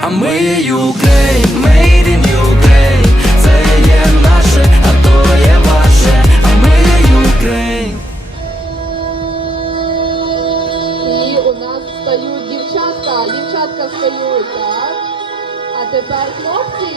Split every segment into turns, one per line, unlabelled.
А ми Ukraine, made in Ukraine Це є наше, а то є ваше, а ми Ukraine
І у нас встають дівчатка, дівчатка встають, так? А тепер хлопці.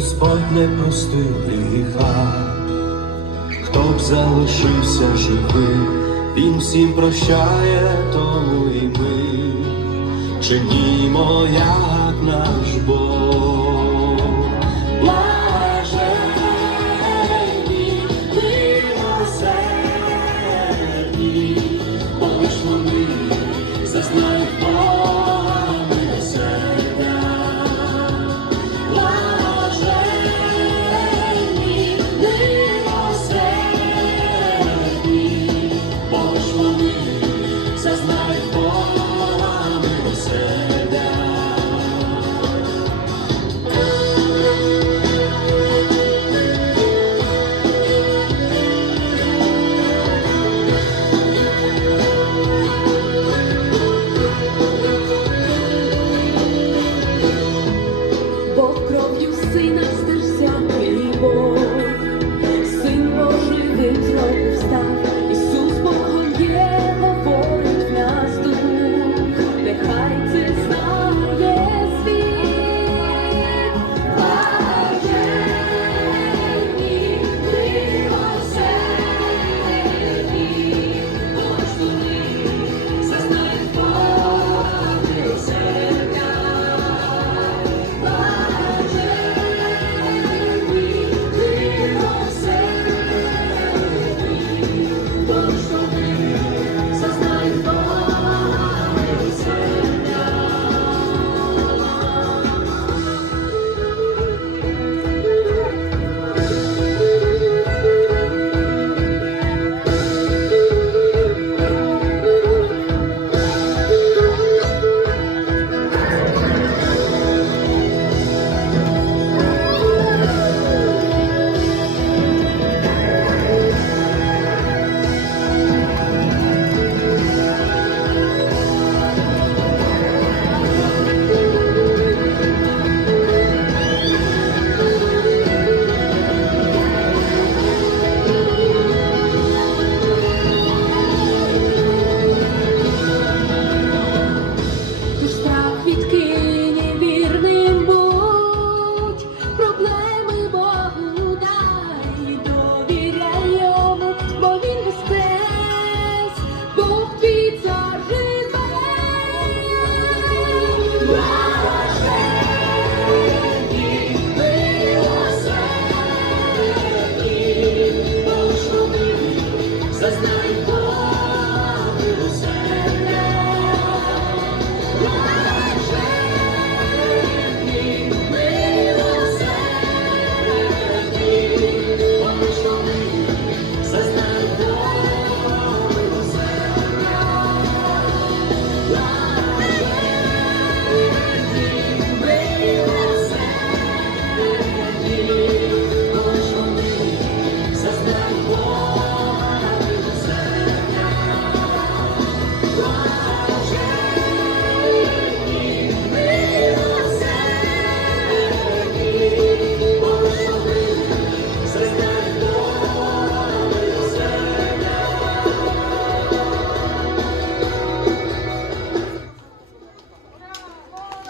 Господь не простив гріха, хто б залишився живим, Він всім прощає, тому і ми чинімо, як наш Бог. stuff.